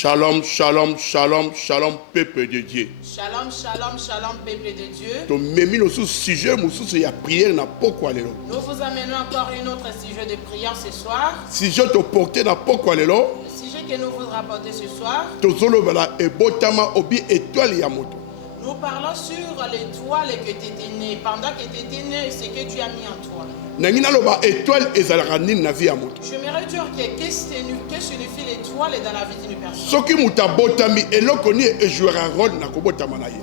Shalom, shalom, shalom, shalom, peuple de Dieu. Shalom, shalom, shalom, peuple de Dieu. Nous vous amenons encore une autre sujet de prière ce soir. Le sujet que nous vous rapportons ce soir. Nous parlons sur l'étoile que tu étais né. Pendant que tu étais né, ce que tu as mis en toi. J'aimerais dire que signifie l'étoile dans la vie d'une personne.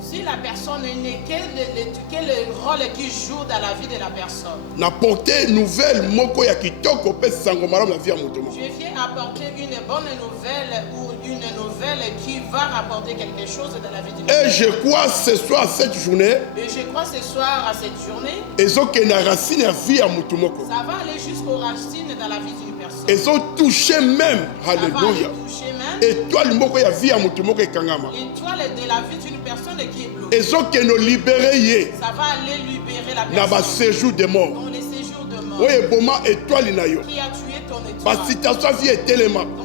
Si la personne est née, quel rôle qui joue dans la vie de la personne? Je viens apporter une bonne nouvelle ou une nouvelle qui va rapporter quelque chose dans la vie d'une personne. Et je crois ce soir à cette journée. Ça va aller jusqu'aux racines dans la vie d'une personne. Ils ont touché même. Alléluia. Étoile de la vie d'une personne qui est bloquée. Ils ont libéré. Ça va aller libérer la personne. Dans séjour de mort. Dans les séjours de mort. Qui a tué ton étoile. Dans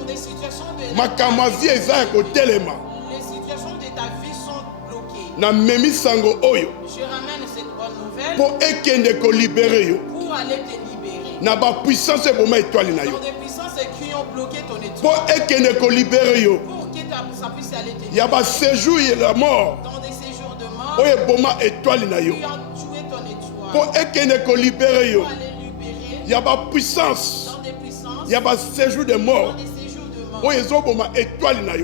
des situations de vie. Les situations de ta vie sont bloquées. Je ramène cette bonne nouvelle. Pour aller te libérer. Dans des puissances qui ont bloqué ton étoile. Pour que ça puisse aller te libérer. Dans des séjours de mort. Dans des séjours de mort. Qui ont tué ton étoile. Pour aller libérer. Il y a des puissances. Dans des puissances. Il y a des séjours de mort.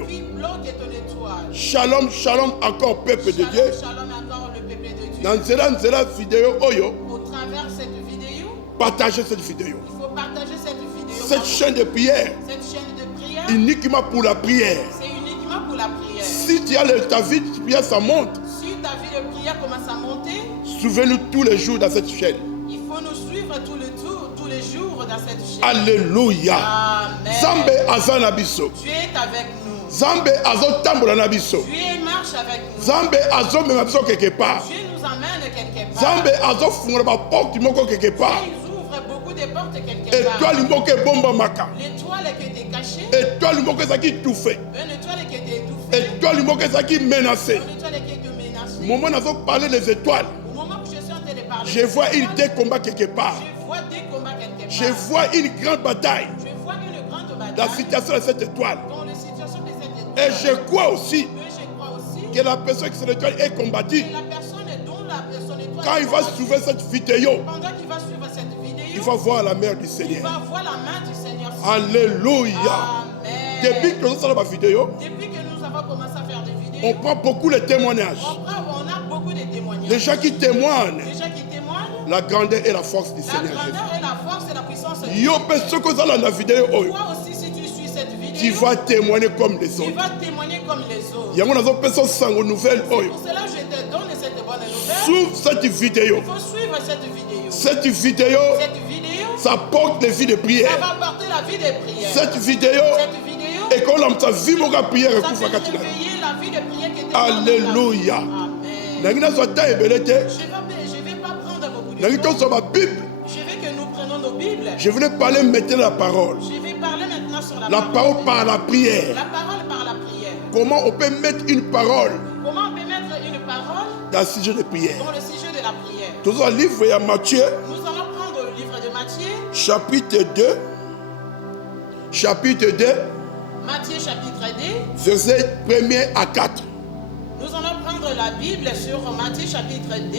Qui bloquent ton étoile. Shalom, shalom encore peuple de Dieu. Shalom encore le peuple de Dieu. Dans cette vidéo, Au travers cette vidéo, partagez cette vidéo. Il faut partager cette vidéo. Cette chaîne de prière. Cette chaîne de prière. Uniquement pour la prière. C'est uniquement pour la prière. Si tu as ta vie de prière, ça monte. Si ta vie de prière commence à monter, suivez-nous tous les jours dans cette chaîne. Il faut nous suivre tous les jours dans cette chaîne. Alléluia. Amen. Zambe azanabiso. Dieu est avec nous. Zambe azotambola nabiso. Dieu marche avec nous. Zambe azomemabiso quelque part. Dieu nous emmène quelque part. Zambe azofungola ba porte moko quelque part. Dieu ouvre beaucoup de portes quelque part. Étoile moko bomba maka. L'étoile qui était cachée. Étoile moko qui étouffée. Une étoile qui était étouffée. Étoile moko qui menacée. Une étoile qui était menacée. Moment nazo parler des étoiles. Au moment où je suis en train de parler. Je vois des combats quelque part. Je vois des combats quelque part. Je vois une grande bataille. Je vois une grande bataille. La situation de cette étoile. Dans la situation de cette étoile. Et je crois aussi. Que la personne qui se l'étoile est combattue. Quand il va suivre cette vidéo. Pendant qu'il va suivre cette vidéo. Il va voir la main du Seigneur. Il va voir la main du Seigneur. Alléluia. Amen. Depuis que nous avons la vidéo. Depuis que nous avons commencé à faire des vidéos. On prend beaucoup de témoignages. On a beaucoup de témoignages. Les gens qui témoignent. Les gens qui témoignent. La grandeur et la force du Seigneur. La grandeur et la force et la puissance. Yo personne que dans la vidéo. Toi aussi si tu suis cette vidéo. Tu vas témoigner comme les autres. Tu vas témoigner comme les autres. Il y a une personne sans nouvelle. Pour cela je te donne cette bonne nouvelle. Suive cette vidéo. Il faut suivre cette vidéo. Cette vidéo. Ça porte les vies de prière. Ça va porter la vie de prière. Cette vidéo. Et quand on a vu mon prière. Ça fait réveiller la vie de prière qui était. Alléluia. Amen. Je ne vais pas prendre beaucoup de temps. Bible. Je veux que nous prenions nos Bibles. Je voulais parler maintenant de la parole. Je vais parler maintenant sur la parole par la prière. La parole par la prière. Comment on peut mettre une parole. Comment on peut mettre une parole dans le sujet de prière. Dans le sujet de la prière. Nous allons livre à Matthieu. Nous allons prendre le livre de Matthieu. Chapitre 2. Chapitre 2. Matthieu chapitre 2. Versets 1er à 4. Nous allons prendre la Bible sur Matthieu chapitre 2.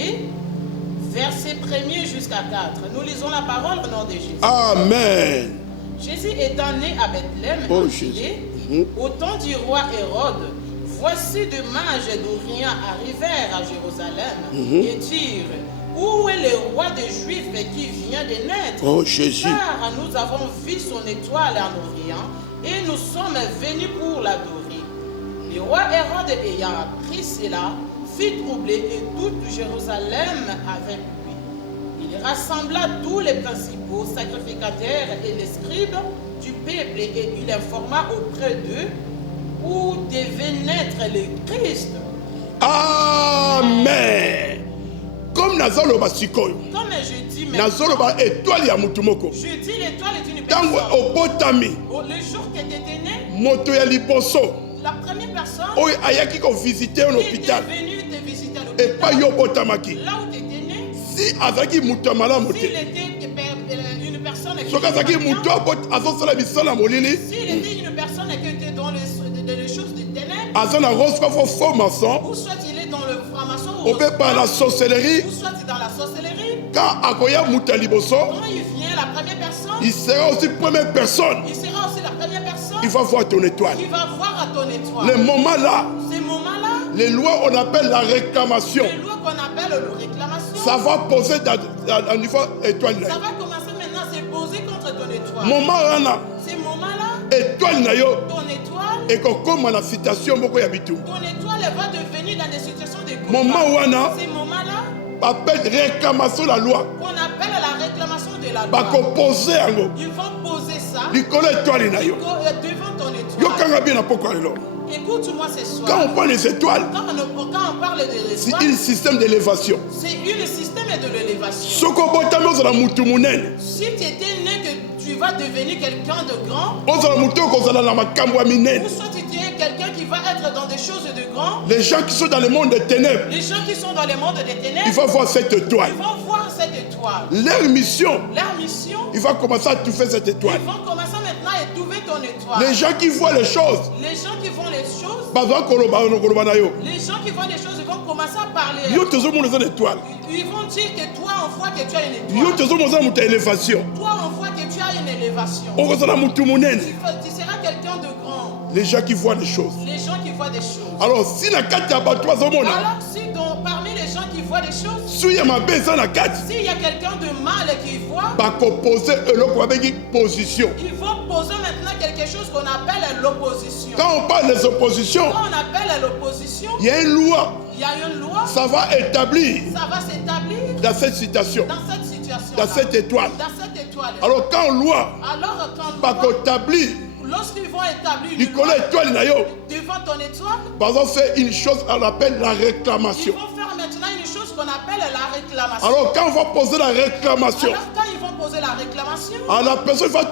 Verset 1er jusqu'à 4. Nous lisons la parole au nom de Jésus. Amen. Jésus étant né à Bethléem, au temps du roi Hérode, voici deux mages d'Orient arrivèrent à Jérusalem et dirent: où est le roi des Juifs qui vient de naître? Car nous avons vu son étoile en Orient et nous sommes venus pour l'adorer. Le roi Hérode ayant appris cela, fit troubler et toute Jérusalem avec lui. Il rassembla tous les principaux sacrificateurs et les scribes du peuple et il informa auprès d'eux où devait naître le Christ. Amen. Comme je dis maintenant, je dis l'étoile est une personne. Le jour que tu étais né, La première personne oyo ayaki ko visiter un hôpital qui est venue te visiter à et l'hôpital, pas yo botamaki. là où tu étais né, Si azaki mutu malamu s'il te. était une personne qui Soki azaki mutu azosala misala molili, s'il était une personne qui était dans les choses de ténèbres, aza na rose kwa faux maçon, ou soit il est dans le franc-maçon, ou bien par la sorcellerie, ou soit dans la sorcellerie. quand akoya mutu liboso, Quand il vient, la première personne, il sera aussi première personne. il sera aussi la première personne Il va voir ton étoile. qui va voir à ton étoile. Le moment là, Ces moments-là, les lois on appelle la réclamation. les lois qu'on appelle le réclamation, Ça va poser au niveau étoile. ça va commencer maintenant à se poser contre ton étoile. Moment là, Ces moments-là, étoile na yo ton étoile, et comme la citation moko ya bitu. ton étoile elle va devenir dans des situations de combat. Moment wana Ces moments-là, appelle réclamation la loi. qu'on appelle la réclamation de la Ba loi. ko poser yango. Ils vont poser ça Likolo étoile na yo. devant ton Yo étoile. kanga bien na poko lelo. Écoute-moi ce soir. Quand on parle des étoiles, Quand on parle de c'est l'étoile, un système d'élévation. c'est un système de l'élévation. Soko botami ozala mutu munene. Si tu étais né que tu vas devenir quelqu'un de grand, Ozala mutu kozala na makambo ya minene. ou soit tu es quelqu'un qui va être dans des choses de grand, Les gens qui sont dans le monde des ténèbres, les gens qui sont dans le monde des il ténèbres, va voir cette étoile. ils vont voir cette étoile. Leur mission, Leur mission, il va commencer à tout faire cette ils étoile. vont commencer maintenant à étouffer ton étoile. Les gens qui voient les choses, Les gens qui font les choses, baza koloba no koloba na yo. les gens qui voient les choses, ils vont commencer à parler. Yo tezo mo na étoile. Ils vont dire que toi, on voit que tu as une Yo étoile. tezo mo za mutu élévation. Toi, on voit que tu as une élévation. Okozala mutu munene. Tu seras quelqu'un de grand. Les gens qui voient les choses. Les gens qui voient des choses. Alors si na kati ya bato azomona, Alors, si parmi les gens qui voient des choses, su ya mabe eza na kati, s'il y a quelqu'un de mal qui voit, bakopose eloko babengi position. il faut poser maintenant quelque chose qu'on appelle l'opposition. Quand on parle des oppositions, Quand on appelle l'opposition, il y a une loi. il y a une loi, Ça va établir ça va s'établir dans cette situation, dans cette situation, dans cette étoile. dans cette étoile. Alors quand loi, Alors, quand bakotablir lorsqu'ils vont établir une likolo loi étoile na yo, devant ton étoile, bazo fait une chose on appelle la ils réclamation. vont faire maintenant une chose qu'on appelle la réclamation. Alors quand on va poser la réclamation, Alors, quand ils vont poser la réclamation, alors la personne va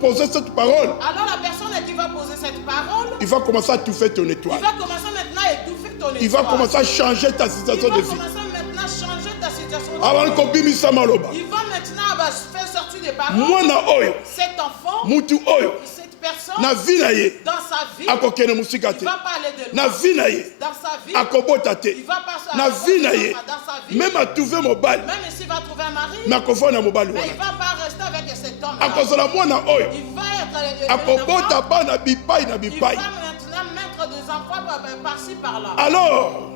poser cette parole, alors la personne qui va poser cette parole, il va commencer à tout faire ton il étoile. va commencer maintenant à étouffer ton étoile. Il va commencer à changer ta Il situation va de vie. commencer maintenant à changer ta situation. Avant kobimisa maloba, Il va maintenant faire sortir des paroles. mwana oyo, Cet enfant, mutu oyo, cette personne, na vie na ye, dans sa vie, akokene musika il te. va parler de Na lui. vie na ye, Dans sa vie, akobota te. il va passer Na vie na ye, dans sa vie. même atrouver mobali, Même s'il va trouver un mari, mais akofana na mobali mais il ne wana. va pas rester avec cet homme-là. Akozala mwana oyo, Il va être akobota bana bipai na il va bipai. maintenant mettre des enfants par-ci, par-là. Alors,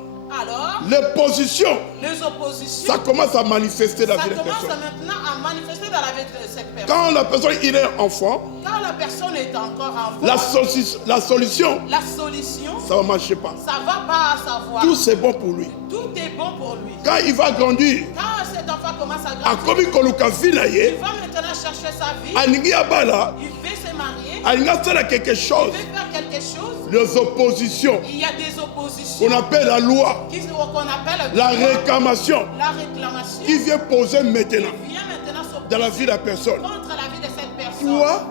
Alors, les positions, les oppositions, ça commence à manifester dans ça la vie des commence personnes. maintenant à manifester dans la vie de cette personne. Quand la personne il est enfant, Quand la personne est encore enfant, la solution, la solution, ça ne va marcher pas. ça ne va pas savoir. Tout c'est bon pour lui. Tout est bon pour lui. Quand il va grandir, Quand cet enfant commence à à grandir, komi koluka vie na il ye, va maintenant chercher sa vie. alingi abala, Il veut se marier. alingi asala quelque Il chose. veut faire quelque chose. Les oppositions, Il y a des oppositions qu'on appelle la loi, qu'on appelle la réclamation, la réclamation qui vient poser maintenant qui vient maintenant s'opposer dans la vie de la personne. contre la vie de cette personne. Toi,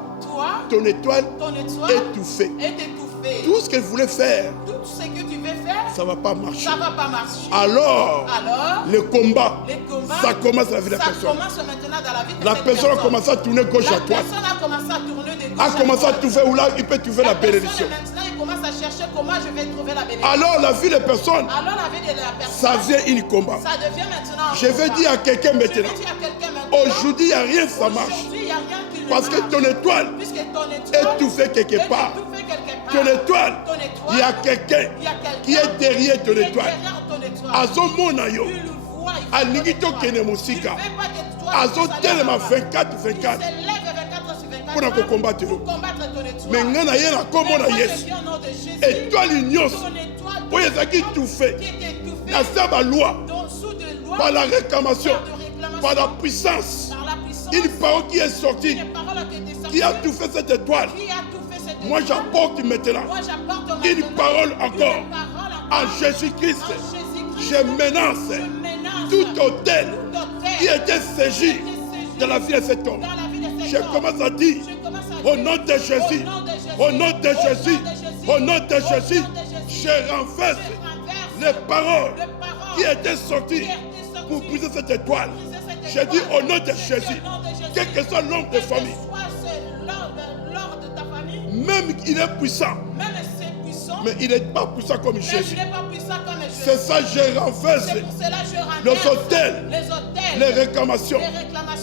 ton étoile ton étoile étouffée. est étouffée. Tout ce qu'elle voulait faire, Tout ce que tu veux faire, ça ne va pas marcher. ça ne va pas marcher. Alors, Alors, le combat, les combats, ça commence dans la vie de la ça personne. commence maintenant dans la vie de La cette personne a personne. commencé à tourner gauche La à droite. personne a commencé à tourner de gauche A commencé à droite. tout faire où là, il peut trouver la bénédiction. Personne maintenant, il commence à chercher comment je vais trouver la bénédiction. Alors, la vie des personnes, Alors la vie de la personne, ça vient une combat. ça devient maintenant un Je vais combat. dire à quelqu'un Je vais maintenant, dire à quelqu'un maintenant, aujourd'hui, il n'y a rien, ça marche. aujourd'hui, il n'y a rien qui ne Parce que marche. ton étoile Puisque ton est étoile étouffée quelque est part. étouffée quelque part. Ton étoile, Ton étoile, il y a quelqu'un il y a quelqu'un qui est derrière ton qui est étoile. derrière ton étoile. Azomona yo, Il le voit, il voit alingi ton étoile. tokende Il mosika, veut pas que toi, azotelema tu sois là-bas. 24-24 Il s'élève 24 sur 24 Pour na combattre yo. pour combattre ton étoile. mais nga na ye na kombo Mais na moi, je Yesu, viens au nom de Jésus. étoile nyonso Ton étoile, oyo ezalaki étouffée qui est étouffée na se baloi, dans sous de loi, par la réclamation, par de réclamation, par la puissance, par la puissance, une parole qui est sortie, une parole qui était sortie, qui a tout fait cette étoile. qui a tout fait cette Moi étoile. j'apporte maintenant Moi, j'apporte une maintenant parole encore une parole en encore Jésus-Christ. en Jésus-Christ. Je menace Je menace tout hôtel tout hôtel qui était saisi dans la vie de cet homme. dans la vie de cet Je homme. commence à dire, Je commence à au dire, nom de Jésus, au nom de Jésus, Au nom de Jésus, je renverse les paroles qui étaient sorties pour briser cette étoile. Je dis au nom de Jésus, quel que soit l'homme de famille, même il est puissant, mais il n'est pas puissant comme Jésus. C'est ça, je renverse les hôtels, les réclamations,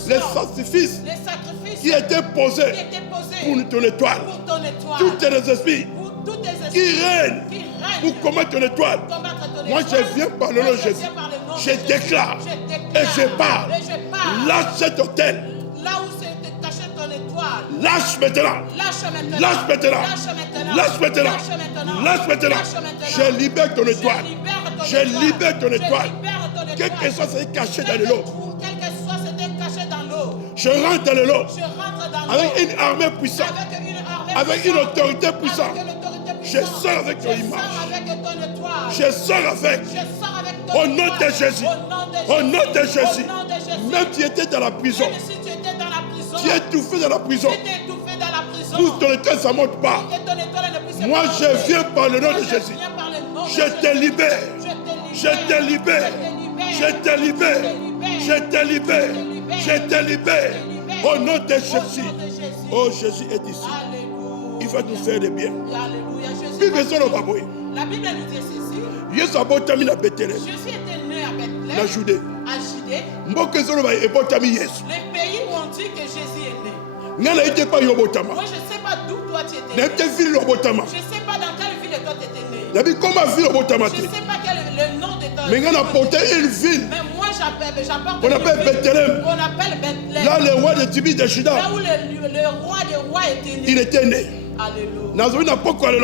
les sacrifices qui étaient posés pour ton étoile. Tous les esprits qui règnent pour combattre ton étoile. Moi, je viens par le nom de Jésus. Je déclare et je parle. Lâche cet hôtel. Là où s'était caché ton étoile. Lâche maintenant. Lâche maintenant. Lâche maintenant. Lâche maintenant. Je libère ton étoile. Je libère ton étoile. Quel que soit ce qui est caché dans l'eau. Je rentre dans l'eau. Avec une armée puissante. Avec une autorité puissante. Je sors avec ton image. Je sors avec. Au nom de Jésus. Au nom de Jésus. Même si tu étais dans la prison. Tu es étouffé dans la prison. Pour ton étoile, ça ne monte pas. Moi, je viens par le nom de Jésus. Je te libère. Je te libère. Je te libère. Je te libère. Je te libère. Au nom de Jésus. Oh, Jésus est ici. Il va nous faire du bien. La Bible nous dit ceci. Jésus était né à Bethléem. À Judée. Les pays où on dit que Jésus est né. Moi, je ne sais pas d'où toi tu étais né. Je ne sais pas dans quelle ville toi tu étais né. Je ne sais pas quel est le nom de ta ville. Mais moi j'apporte on appelle Bethléem. On appelle Bethléem. Là, le roi de Tibi de Juda. Là où le roi des rois était né. Il était né. Alléluia.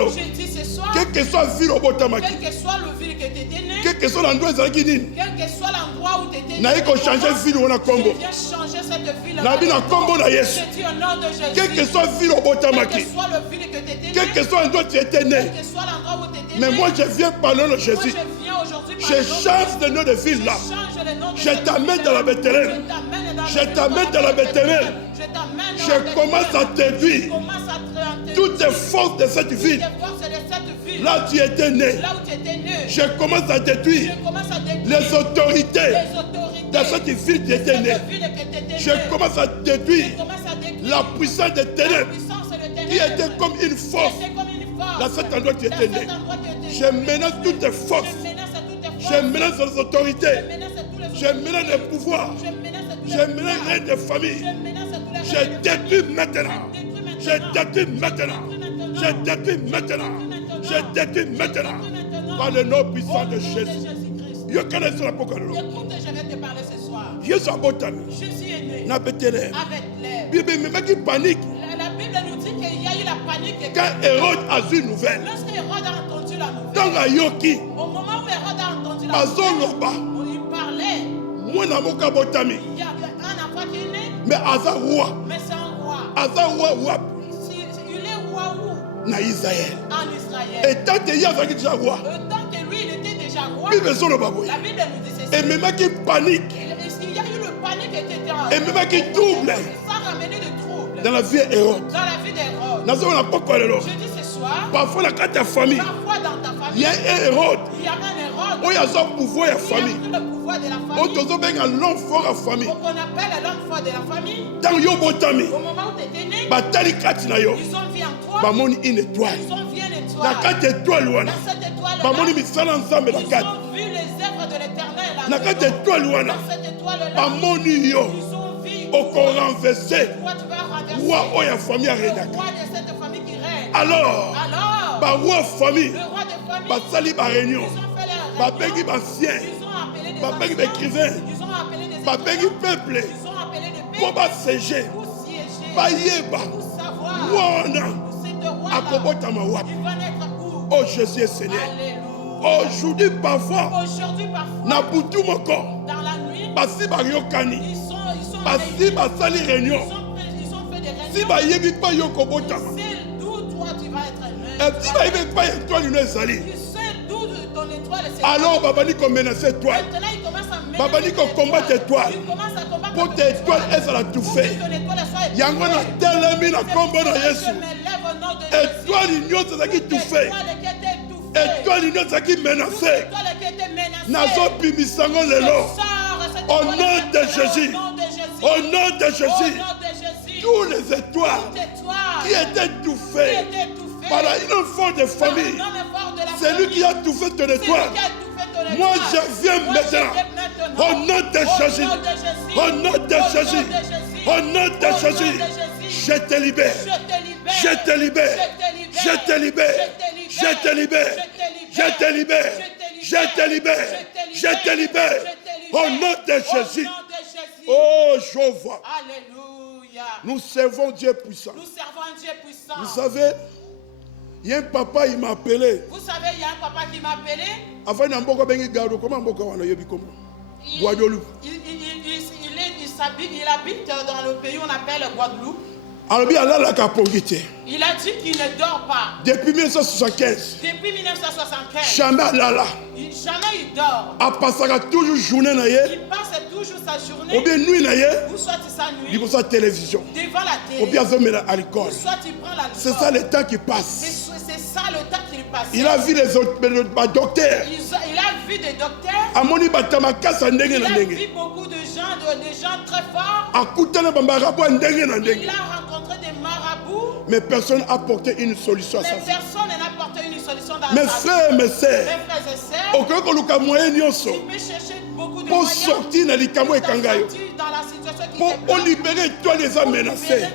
Je dis ce soir. Quel que soit le ville que tu étais né. Quel que soit l'endroit où tu étais né. Je viens changer cette ville. Je dis au nom de Jésus. Quel que soit le ville que tu étais né. Quel que soit l'endroit où tu étais né. Mais moi je viens par le nom de Jésus. Je change le nom de ville là. Je t'amène dans la Bethléem. Je t'amène dans la Bethléem. Je commence à déduire toutes les forces de cette ville. Là où tu étais né. Je commence à détruire les autorités de cette ville qui était née. Je commence à détruire la puissance des ténèbres qui était comme une force dans cet endroit qui était né. Je menace toutes les forces. Je menace les autorités. Je menace les pouvoirs. Je menace les familles. Je détruis maintenant. Je détruis maintenant. Je détruis maintenant. Je détruis maintenant. Par le nom puissant de Jésus. Écoute, je vais te parler ce soir. Jésus est né. Na Bethléem. La Bible panique. nous dit qu'il y a eu la panique. Quand Hérode a vu une nouvelle. Lorsque Hérode a entendu la nouvelle. Dans la Yoki. Au moment où Hérode a entendu la nouvelle. Il parlait. Moi na moka botami. Il y a un enfant qui est né. Mais Asa roi. Mais c'est un roi. Asa roi wap. Il est roi où? Na Israël. En Israël. Et tant que Yahya est déjà roi. Tant que lui il était déjà roi. La Bible nous dit ceci. et même qui panique. Il y a eu le panique qui était en. Et même qui double. Ça a ramené des troubles. Dans la vie d'Hérode. Dans la vie d'Hérode. Je dis ce soir. Parfois dans ta famille. Parfois dans ta famille. Il y a un Hérode. Il y a un Hérode. Il y a un pouvoir de la famille. Il a pris le pouvoir de la famille. On a l'homme fort de la famille. On appelle l'homme fort de la famille. Dans yo botami. Au moment où tu étais né. Batali katina yo. Ils ont vu en toi. Bamoni une étoile. Ils ont vu une étoile. La carte étoile wana. Dans cette étoile. Bamoni misala nzambe la carte. Ils ont vu les œuvres de l'Éternel. La carte étoile wana. Dans cette étoile là. Bamoni yo. Ils ont vu. Au renversé. Toi tu vas renverser. Roi oya famille le roi de cette famille qui règne. Alors. Ba roi famille. Le roi de famille. Ba sali ba réunion. Ils ont fait la Ba bengi ba ancien. Ils ont appelé des Ba bengi ba écrivain. Ils ont appelé des Ba bengi peuple. Ils ont appelé des peuples. Pour ba siéger. Pour siéger. Ba yeba. Pour savoir. Wana. C'est roi. Akobota ma wapi. Il va naître où? Oh Jésus est Seigneur. Alléluia. Aujourd'hui parfois. Aujourd'hui parfois. Na butu moko. Dans la nuit. Basi ba yokani. Ils sont Basi ba sali réunion. Ils ont fait des réunions. Si ba yebi pa yokobota. C'est d'où toi tu vas être né. Et si ba yebi pa étoile une ezali. Tu sais d'où ton étoile est. Alors babani ko menacer étoile. Maintenant il commence à menacer. Babani ko combattre étoile. Il commence à combattre. Pour tes étoiles, elles sont tout fait. Yango na telemi na kombo na Yesu. Et toi, l'union, c'est ça qui tout fait. Et toi, l'union, c'est ça qui menacé. Nazo Pimisango Lelo. Au nom de Jésus. Au nom de Jésus. Tous les étoiles qui étaient étouffées par une forme de famille. C'est lui qui a tout fait ton étoile. Moi, je viens maintenant. Au nom de Jésus. Au nom de Jésus. Au nom de Jésus. Je te libère. Je te libère. Je te libère. Je te libère. Je te libère. Je te libère. Je te libère. Au nom de Jésus. Oh, je vois. Nous servons Dieu puissant. Nous servons un Dieu puissant. Vous savez, il y a un papa, il m'a appelé. Vous savez, il y a un papa qui m'a appelé. Avant, il habite dans le pays qu'on appelle Guadeloupe. Il a dit qu'il ne dort pas. Depuis 1975. Depuis 1975. Jamais Lala. Jamais il dort. Toujours journée. Il passe toujours sa journée. Ou soit sa nuit. Devant la télévision. Devant la télé. Ou soit il prend l'alcool. C'est ça le temps qui passe. C'est ça le temps qu'il passe. Il a vu les docteurs. Il a vu des docteurs. Il a vu beaucoup de gens très forts. Il a rencontré des marabouts. Mais personne n'a apporté une solution à ça. Personne n'a apporté une solution dans mes frères, mes sœurs. Il peut chercher beaucoup de moyens sortir dans la situation pour libérer toi les âmes menacées.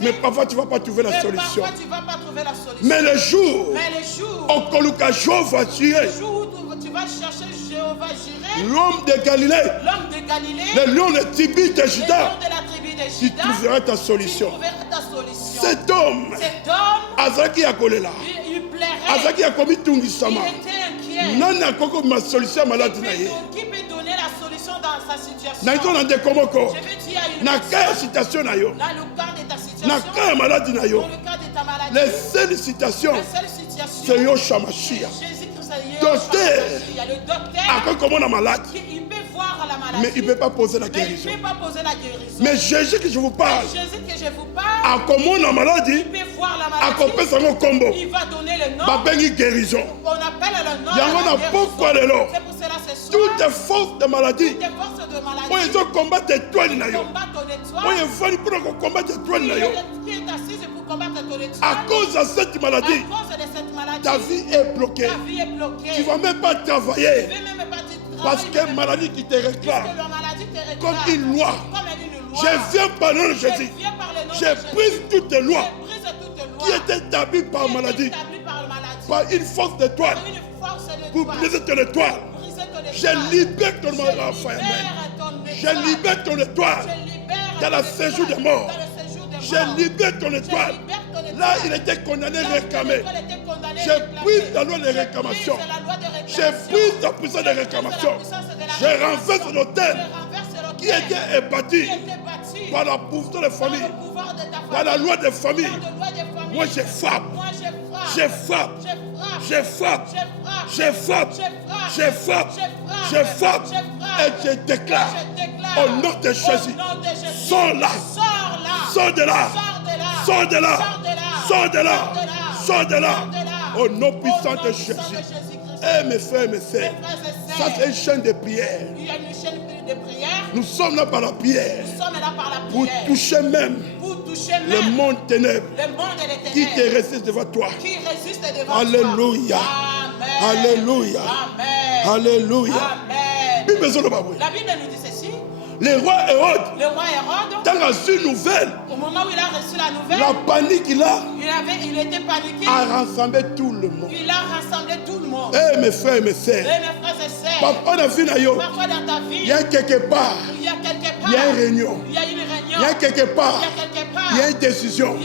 Mais parfois tu ne vas pas trouver la solution. Mais le jour où tu vas chercher Jéhovah Jireh, l'homme de Galilée, le lion de tribu de Juda, tu trouveras ta solution. Cet homme, Azaki Akolela, Azaki Akomi Tungisama, non n'a pas ma solution malade. Qui peut donner la solution dans sa situation? Je veux dire, il y a une situation dans le cas de ta situation, dans le cas de ta maladie. Les seules situations, c'est Yoshamashia. Docteur, comment on a malade, il peut voir la maladie, mais il ne peut pas poser la guérison. Mais Jésus que je vous parle, à comment on a maladie, il peut voir la à maladie, ça combo, il va donner le nom, guérison. On appelle le nom. Il y a pourquoi c'est pour cela ce soir, toutes les forces de maladie, ils ont combattu toi, ils ont combattu toi. À cause de cette maladie, ta vie est bloquée. Tu ne vas même pas travailler. Parce que maladie qui te réclame comme une loi. Je viens par le nom de Jésus. J'ai pris toutes les lois qui étaient établies par maladie, par une force d'étoile, pour briser ton étoile. Je libère ton enfant. Je libère ton étoile dans le séjour des morts. Je libère ton étoile. Là, il était condamné, réclamé. J'ai pris la loi de réclamation. J'ai pris la puissance de réclamation. Je renverse l'autel qui était bâti par la pouvoir de famille, par la loi de famille. Moi, je frappe. Je frappe. Je frappe. Je frappe. Je frappe. Je frappe. Et je déclare au nom de Jésus, sors là. Sors de là. Sors de là. Sors de là. Sors de là. Au nom puissant de Jésus. Eh mes frères, mes sœurs, ça c'est une chaîne de prière. Il y a une chaîne de prière. Nous sommes là par la prière. Nous sommes là par la pour prière. Toucher même le monde ténèbres qui te résiste devant toi. Qui résiste devant Alléluia. Toi. Alléluia. Amen. Alléluia. Amen. La Bible nous dit ceci. Le roi Hérode, quand il a reçu une nouvelle, au moment où il a reçu la nouvelle, la panique il était paniqué. A rassemblé tout le monde. Il a rassemblé tout le monde. Eh mes frères et mes sœurs, parfois dans ta vie, il y a quelque part, il y a une réunion, il y a quelque part, il y a une décision,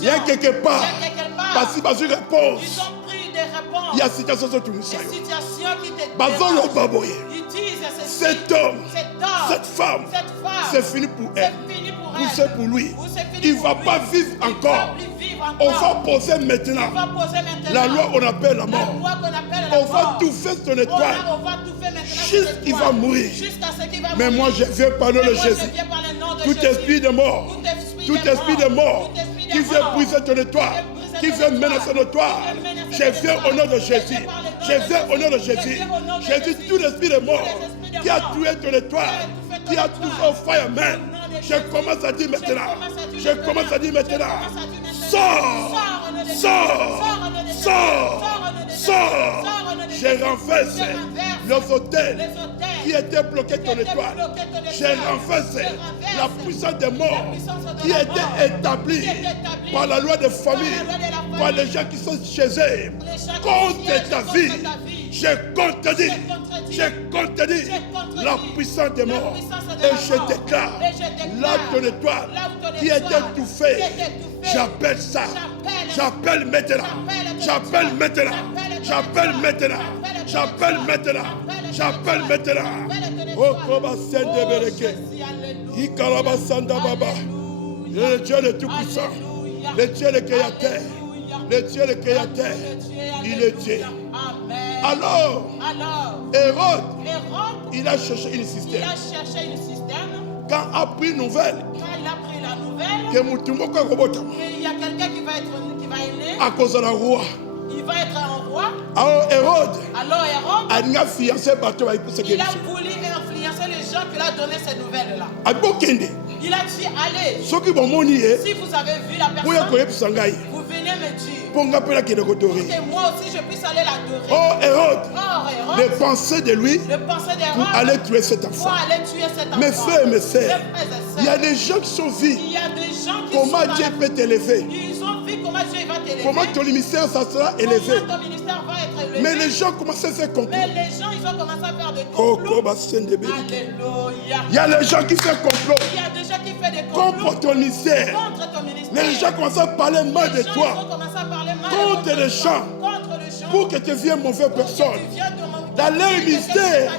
il y a quelque part, parce que réponse. Il y a situation qui te cet homme, cette femme, c'est fini pour elle. C'est pour lui. Il ne va pas vivre encore. On va poser maintenant la loi qu'on appelle la mort. On va tout faire son étoile. Jusqu'il va mourir. Mais moi je viens parler de Jésus. Tout esprit de mort, tout esprit de mort qui veut briser ton étoile, qui veut menacer notre toit. Je viens au nom de Jésus. Je viens au nom de Jésus. Jésus, tout l'esprit de mort qui a tué ton étoile, qui a tout fait au fireman. Je commence à dire maintenant. Je commence à dire maintenant. Sors! Sors! Sors! Sors! Je renverse les hôtels qui étaient bloqués ton étoile. Je renverse la puissance des morts qui était établie par la loi de famille, par les gens qui sont chez eux. Contre ta vie, je contredis, la puissance des morts. Et je déclare, là ton étoile qui était étouffée, j'appelle ça, j'appelle maintenant, j'appelle maintenant, j'appelle maintenant, j'appelle maintenant, j'appelle maintenant. Oh, Kobasende Bereke, Ikarabasanda Baba, le Dieu le Tout-Puissant, le Dieu le Créateur, le Dieu le Créateur, il est Dieu. Alors, Hérode, il a cherché une système. Quand il a pris nouvelle, que qu'il y a quelqu'un qui va aimer, à cause de la roi. il va être un roi. Alors Hérode, Il a voulu influencer les gens qui lui ont donné ces nouvelles-là. Il a dit, allez, si vous avez vu la personne, vous venez me dire, pour que moi aussi je puisse aller l'adorer. Oh Hérode, les pensées de lui pour aller tuer cet enfant. Mes frères et mes sœurs, il y a des gens qui sont vus. Comment Dieu peut t'élever? Ils ont vu comment Dieu va t'élever. Comment ton ministère ça sera élevé? Comment ton ministère va être élevé. Mais les gens commencent à faire complot. Mais les gens, ils ont commencé à faire des complots. Alléluia. Il y a les gens qui font complot. Il y a des gens qui font des complots contre ton ministère. Contre ton ministère. Les gens commencent à parler mal de toi. Ils ont commencé à parler mal contre les gens. Pour que tu deviennes mauvaise personne. Dans leur ministère.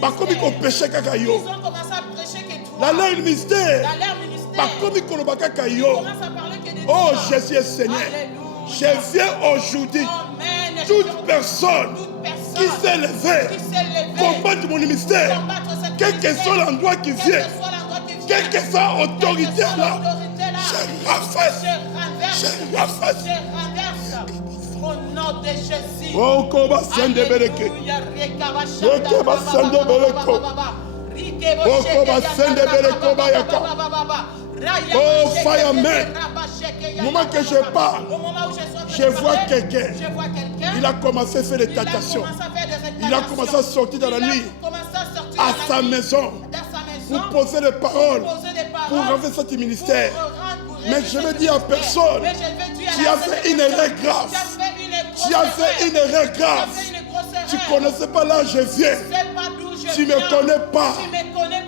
Pas comme ils ont péché cacayo. Ils ont commencé à prêcher que toi. Dans leur ministère. Pas comme ils ont péché cacayo. Oh Jésus est Seigneur. Je viens aujourd'hui. Toute personne qui s'est levée combattre mon ministère, quel que soit l'endroit qui vient, quelle que soit l'autorité là, je renverse. Au nom de Jésus. Oh, Koba Sende Bereke. Oh, Koba Sende Bereko. Oh, Koba Sende Bereko Bayaka. Oh, fireman. Au moment que je parle, je vois quelqu'un. Il a commencé à faire des tentations. Il a commencé à sortir dans la nuit à sa maison pour poser des paroles, pour renverser ce ministère. Mais je veux dire à personne, tu as fait une erreur grave. Tu as fait une erreur grave. Tu ne connaissais pas là, je viens. Tu ne me connais pas.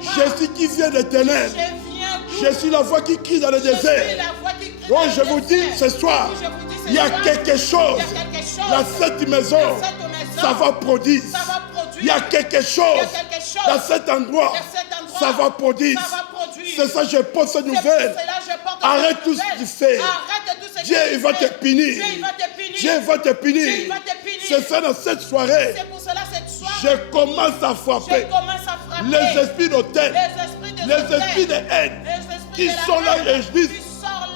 Je suis qui vient des ténèbres. Je suis la voix qui crie dans le désert. Oh, je vous dis ce soir, il y a quelque chose dans cette maison, ça va produire. Il y a quelque chose dans cet endroit, ça va produire. C'est ça que je pose cette nouvelle. Arrête tout ce que tu fais. Dieu il va te punir. Dieu va te punir. C'est ça dans cette soirée. Je commence à frapper les esprits d'autel, les esprits de haine qui sont là et l'église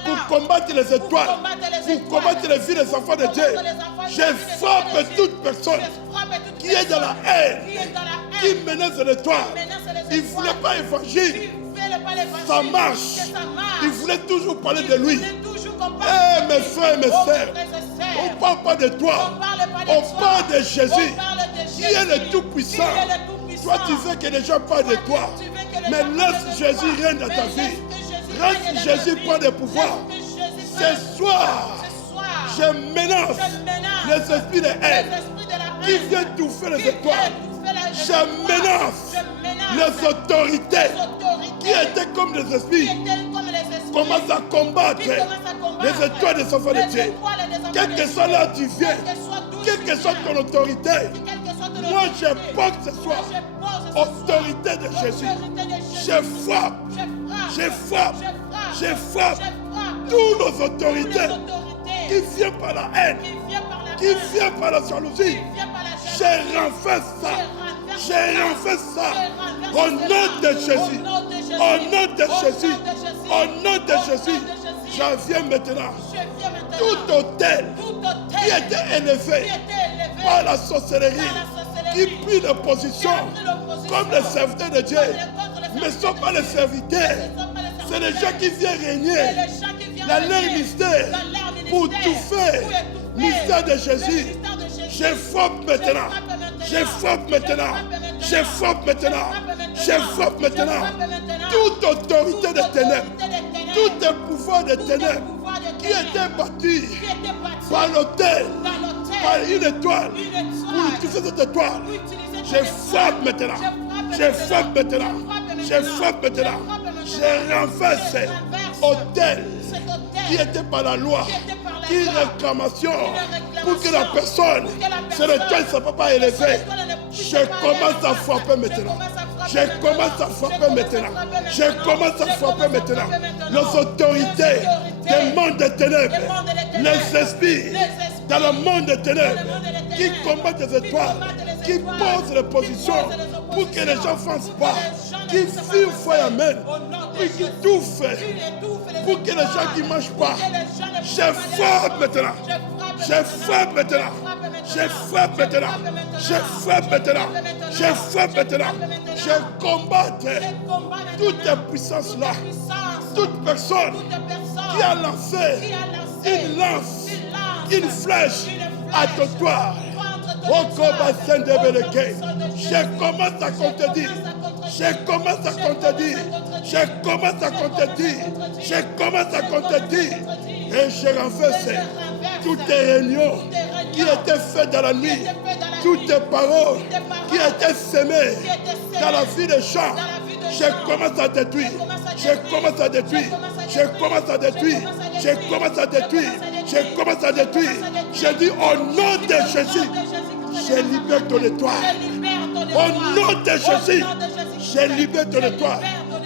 pour combattre les étoiles, pour combattre les vies des enfants de Dieu. Je frappe toute personne qui est dans la haine, qui menace l'étoile. Il ne voulait pas évangile. Ça marche. Il voulait toujours parler de lui. Eh mes frères et mes sœurs, on ne parle pas de toi. On parle de Jésus, qui est le Tout-Puissant. Toi, tu veux que les gens parlent de toi. Mais laisse Jésus règne dans ta vie. Laisse Jésus prendre le pouvoir. Ce soir, je menace les esprits de haine qui viennent touffer les étoiles. Je menace les autorités qui étaient comme des esprits. Commence à combattre les étoiles des enfants de Dieu. Quel que soit là où tu viens, quelle que soit ton autorité, moi je porte ce soir autorité de Jésus. Je frappe toutes nos autorités qui viennent par la haine, qui viennent par la jalousie. Je renverse ça. Au nom de Jésus. Au nom de Jésus. Au nom de Jésus. J'en viens maintenant. Tout autel qui était élevé par la sorcellerie, qui prit la position comme les serviteurs de Dieu, ne sont pas les serviteurs. C'est les gens qui viennent régner dans leur mystère pour tout faire. Mystère de Jésus. Je frappe maintenant. Je frappe maintenant. Je frappe maintenant. Je frappe maintenant. Toute autorité de ténèbres, tout pouvoir de ténèbres qui était battu par l'autel, par une étoile, pour utiliser cette étoile. Je frappe maintenant. Je frappe maintenant. Je frappe maintenant. Je renverse autel qui était par la loi, qui réclamation pour que la personne sur lequel ça ne peut pas élever. Je commence à frapper maintenant. Je commence à frapper maintenant. Je commence à frapper maintenant. Les autorités du monde des ténèbres, les esprits dans le monde des ténèbres qui combattent les étoiles, qui posent les positions pour que les gens ne fassent pas, qui vivent foi et amen, et qui tout fait pour que les gens qui ne mangent pas. Je frappe maintenant. Je frappe maintenant. Je frappe maintenant. Je frappe maintenant. Je frappe maintenant. Je combatte toutes les puissances là. Toute personne qui a lancé une lance, une flèche à ton toit. Je commence à contredire. Je commence à contredire. Je commence à contredire. Je commence à contredire. Et je renverse toutes les réunions qui étaient faites dans la nuit, toutes les paroles qui étaient semées dans la vie des gens. Je commence à détruire. Je commence à détruire. Je commence à détruire. Je commence à détruire. Je commence à détruire. Je dis au nom de Jésus, je libère ton étoile. Au nom de Jésus, je libère ton étoile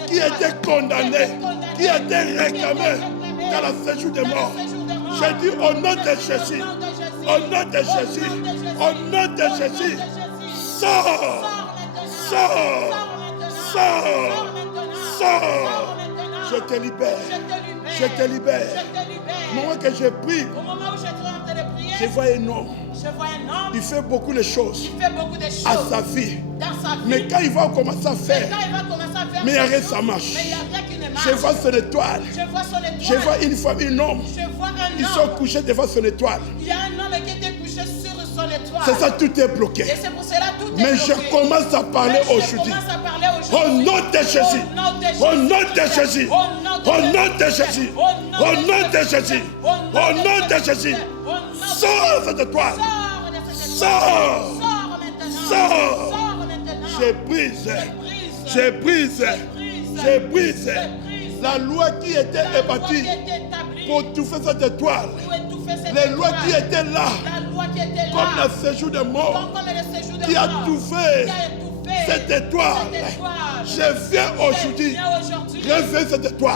qui était condamné, qui était réclamé dans la séjour des morts. Je dis au nom de Jésus, au nom de Jésus, au nom de Jésus, sors, sors, sors, sors. Je te libère, je te libère. Au moment que je prie, je vois un homme. Il fait beaucoup de choses à sa vie. Mais quand il va commencer à faire, mais il n'y a rien qui marche. Je vois son étoile. Je vois une femme, un homme. Ils sont couchés devant son étoile. Il y a un homme qui était couché sur son étoile. C'est ça, tout est bloqué. Et c'est pour cela tout est mais bloqué. Je commence à parler aujourd'hui. Au nom de Jésus. Au nom de Jésus. Au nom de Jésus. Au nom de Jésus. Au nom de Jésus. Sors cette étoile. Sors. Sors. Je brise. Je brise. Je brise la loi qui était ébattue pour tout faire cette étoile. Les lois qui étaient là, comme le séjour de mort, qui a tout fait cette étoile. Je viens aujourd'hui réveiller cette étoile.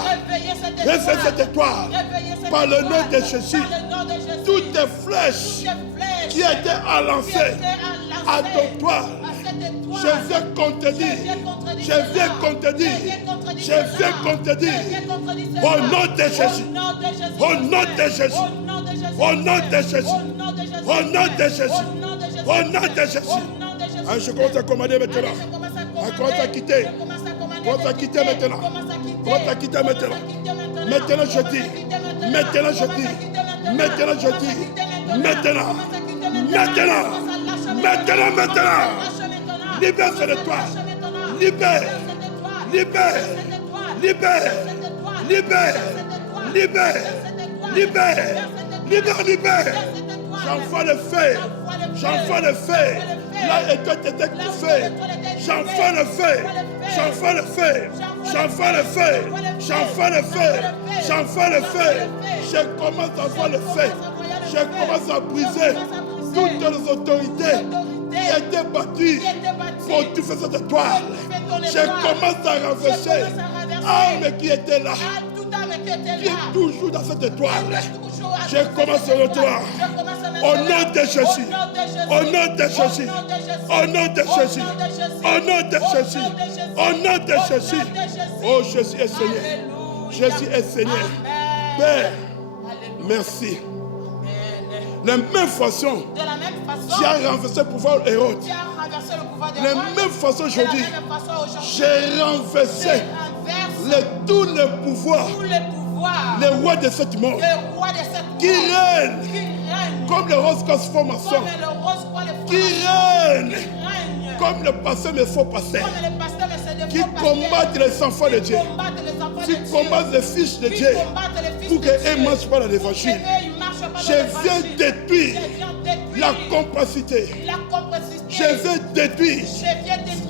Réveiller cette étoile. Par le nom de Jésus. Toutes les flèches qui étaient lancées à ton toit. Je viens contredire. Je viens contredire. Je viens contredire. Au nom de Jésus. Au nom de Jésus. Au nom de Jésus. Au nom de Jésus. Au nom de Jésus. Je commence à commander maintenant. Je commence à quitter. Je commence à quitter maintenant. Je commence à quitter maintenant. Maintenant je dis. Maintenant je dis. Maintenant je dis. Maintenant. Maintenant. Maintenant. Maintenant. Libère cette étoile. Libère. Libère. Libère. Libère. Libère. Libère. Libère. Libère. J'envoie le feu. J'envoie le feu. Là, et toi, tu étais couffé. J'envoie le feu. J'envoie le feu. J'envoie le feu. J'envoie le feu. J'envoie le feu. Je commence à voir le feu. Je commence à briser toutes les autorités qui étaient battues pour tout faire cette étoile. Je commence à renverser âme qui était là, qui est toujours dans cette étoile. Je commence à retourner. Au nom de Jésus. Au nom de Jésus. Au nom de Jésus. Au nom de Jésus. Au nom de Jésus. Oh, Jésus est Seigneur. Jésus est Seigneur. Père, merci. De la même façon, tu as renversé le pouvoir Hérode. De la même façon aujourd'hui, j'ai renversé tous les pouvoirs, les rois de cette monde, qui règnent comme le rose transformation, qui règnent comme le passé mais faux passé, qui combattent les enfants de Dieu, qui combattent les fils de Dieu pour qu'ils ne marchent pas dans l'évangile. Je viens détruire la complicité. Je vais détruire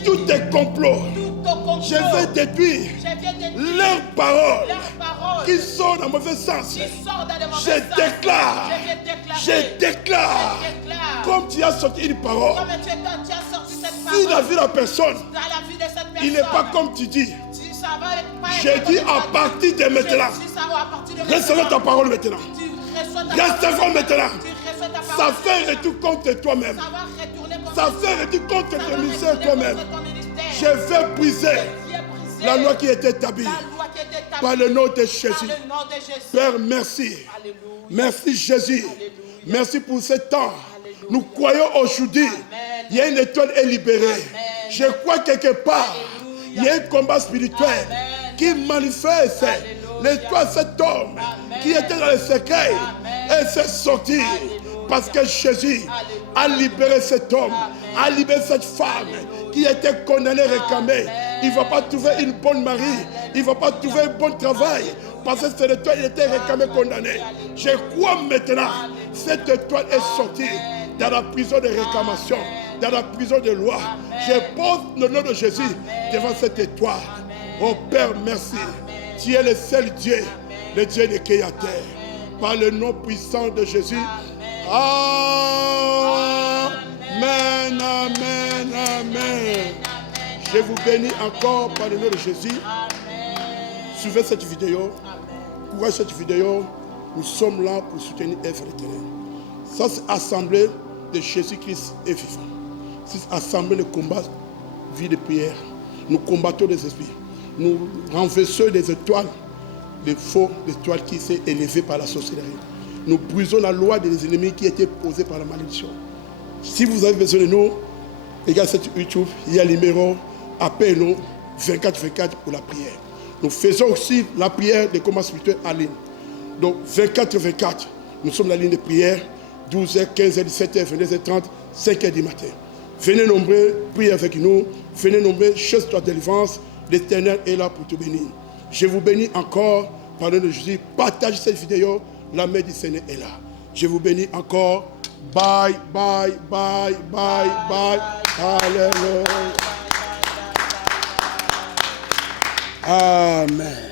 tous tes complots. Je vais détruire leurs paroles qui sont dans le mauvais sens. Je déclare, comme tu as sorti une parole, si la vie de la personne, il n'est pas comme tu dis. J'ai dit à partir de maintenant, recevez ta parole maintenant. Recevons maintenant. Ça fait retour contre toi-même. Ça fait retour contre tes ministères toi-même. Je vais briser la loi qui était établie par le nom de Jésus. Père, merci. Merci Jésus. Merci pour ce temps. Nous croyons aujourd'hui, il y a une étoile est libérée. Je crois quelque part, il y a un combat spirituel qui manifeste l'étoile, cet homme qui était dans le secret et s'est sorti parce que Jésus a libéré cet homme, a libéré cette femme qui était condamnée, réclamée. Il ne va pas trouver une bonne mari, il ne va pas trouver un bon travail parce que cette étoile était réclamée, condamnée. Je crois maintenant, cette étoile est sortie dans la prison de réclamation, dans la prison de loi. Je pose le nom de Jésus devant cette étoile. Oh Père, merci. Tu es le seul Dieu, le Dieu de créateur. Par le nom puissant de Jésus. Amen, amen, amen. Je vous bénis encore par le nom de Jésus. Suivez cette vidéo. Courage cette vidéo. Nous sommes là pour soutenir l'œuvre éternelle. Ça, c'est l'assemblée de Jésus-Christ est vivant. C'est l'assemblée de combat, vie de prière. Nous combattons les esprits. Nous renversons des étoiles, des faux étoiles qui s'est élevées par la sorcellerie. Nous brisons la loi des ennemis qui était posée par la malédiction. Si vous avez besoin de nous, regardez cette YouTube, il y a le numéro, appelez-nous 24-24 pour la prière. Nous faisons aussi la prière des combats spirituels en ligne. Donc 24-24, nous sommes dans la ligne de prière, 12h, 15h, 17h, 22h30, 5h du matin. Venez nombreux, priez avec nous, venez nombreux, cherche ta délivrance. L'Éternel est là pour te bénir. Je vous bénis encore par le nom de Jésus. Partagez cette vidéo. La main du Seigneur est là. Je vous bénis encore. Bye, bye, bye, bye, bye. Alléluia. Amen.